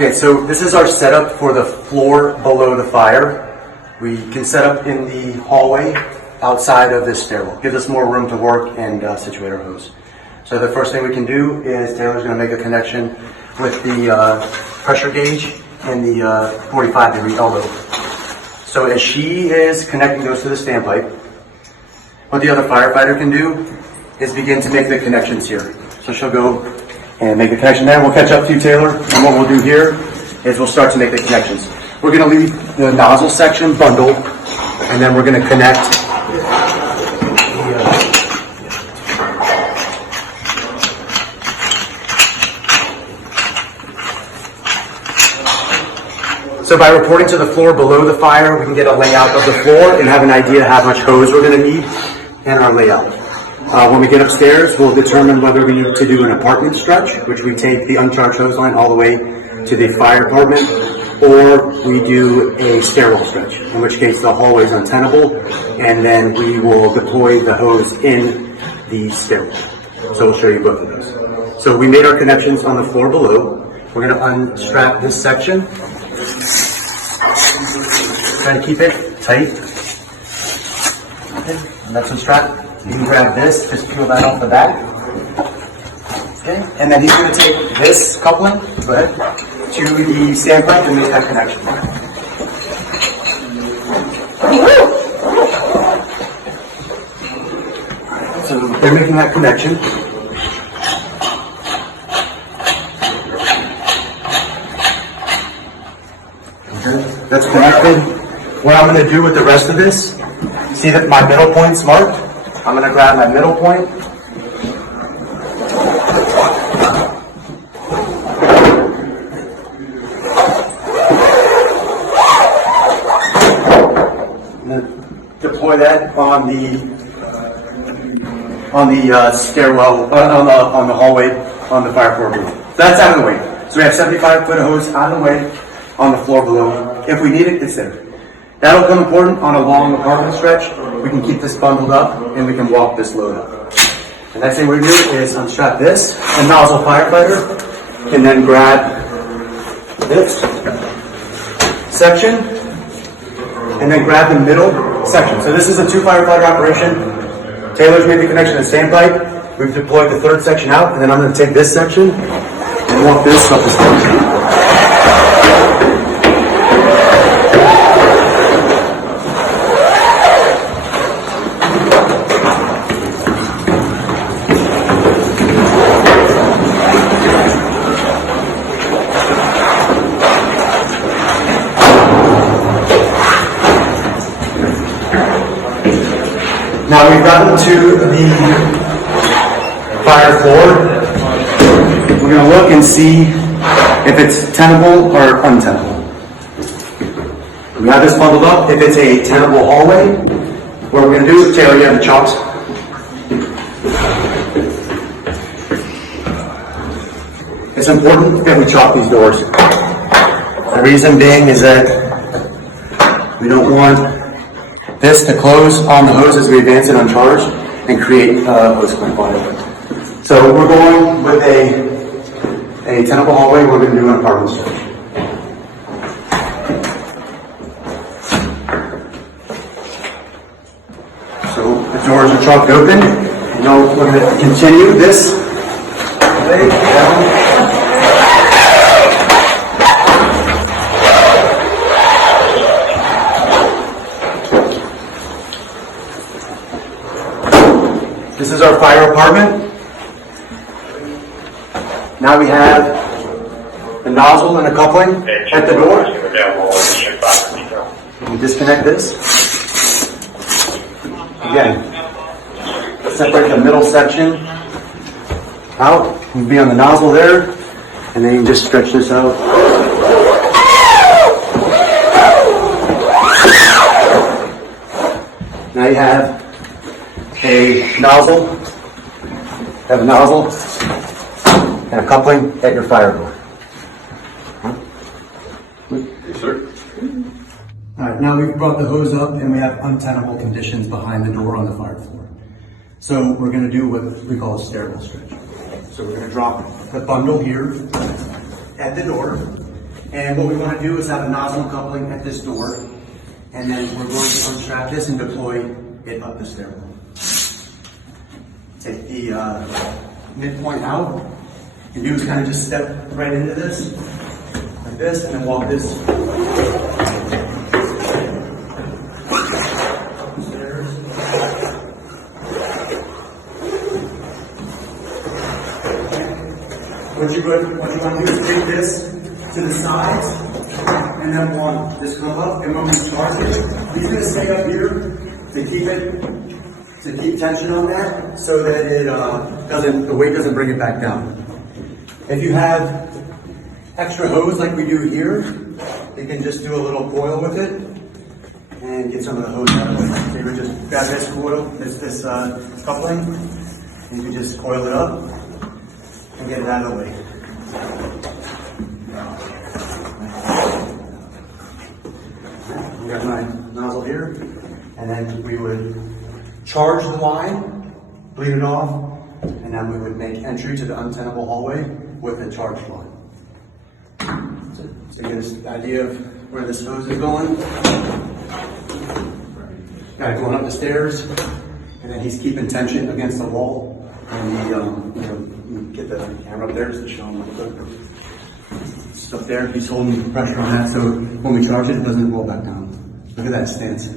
Okay, so this is our setup for the floor below the fire. We can set up in the hallway outside of this stairwell. Gives us more room to work and situate our hose. So the first thing we can do is Taylor's going to make a connection with the pressure gauge and the 45-degree elbow. So as she is connecting those to the standpipe, what the other firefighter can do is begin to make the connections here. So she'll go and make the connection there. We'll catch up to you, Taylor. And what we'll do here is we'll start to make the connections. We're going to leave the nozzle section bundled, and then we're going to connect So by reporting to the floor below the fire, we can get a layout of the floor and have an idea how much hose we're going to need and our layout. When we get upstairs, we'll determine whether we need to do an apartment stretch, which we take the uncharged hose line all the way to the fire department, or we do a stairwell stretch, in which case the hallway is untenable, and then we will deploy the hose in the stairwell. So we'll show you both of those. So we made our connections on the floor below. We're going to unstrap this section. Try to keep it tight. Okay, and that's unstrapped. You can grab this, just peel that off the back. Okay, and then he's going to take this coupling, go ahead, to the standpipe and make that connection. So they're making that connection. That's connected. What I'm going to do with the rest of this, see that my middle point's marked? I'm going to grab my middle point. I'm going to deploy that on the stairwell, on the hallway, on the fire floor below. So that's out of the way. So we have 75 foot of hose out of the way on the floor below. If we need it, it's there. That'll come important on a long apartment stretch. We can keep this bundled up and we can walk this load up. The next thing we do is unstrap this. A nozzle firefighter can then grab this section and then grab the middle section. So this is a 2 firefighter operation. Taylor's made the connection to the standpipe. We've deployed the third section out, and then I'm going to take this section and walk this up the stairs. Now we've gotten to the fire floor. We're going to look and see if it's tenable or untenable. We have this bundled up. If it's a tenable hallway, what we're going to do is, Taylor, you have the chalks. It's important that we chalk these doors. The reason being is that we don't want this to close on the hose as we advance it uncharged and create hose clamp on it. So we're going with a tenable hallway. We're going to do an apartment stretch. So the doors are chalked open. Now we're going to continue this way down. This is our fire apartment. Now we have the nozzle and a coupling at the door. We disconnect this. Again, separate the middle section out. We'll be on the nozzle there, and then you can just stretch this out. Now you have a nozzle, and a coupling at your fire door. Yes, sir. All right, now we've brought the hose up and we have untenable conditions behind the door on the fire floor. So we're going to do what we call a stairwell stretch. So we're going to drop the bundle here at the door, And what we want to do is have a nozzle coupling at this door, and then we're going to unstrap this and deploy it up the stairwell. Take the midpoint out, and do is kind of just step right into this, like this, and then walk this upstairs. What you want to do is take this to the sides, and then want this come up, and when we charge it, he's going to stay up here to keep tension on that, so that it the weight doesn't bring it back down. If you have extra hose like we do here, you can just do a little coil with it and get some of the hose out of it. So you would just grab this coil, this coupling, and you can just coil it up and get it out of the way. We got my nozzle here, and then we would charge the line, bleed it off, and then we would make entry to the untenable hallway with a charged line. So you get an idea of where this hose is going. Guy going up the stairs, and then he's keeping tension against the wall. And get the camera up there just to show him the stuff there. He's holding pressure on that, so when we charge it, it doesn't roll back down. Look at that stance.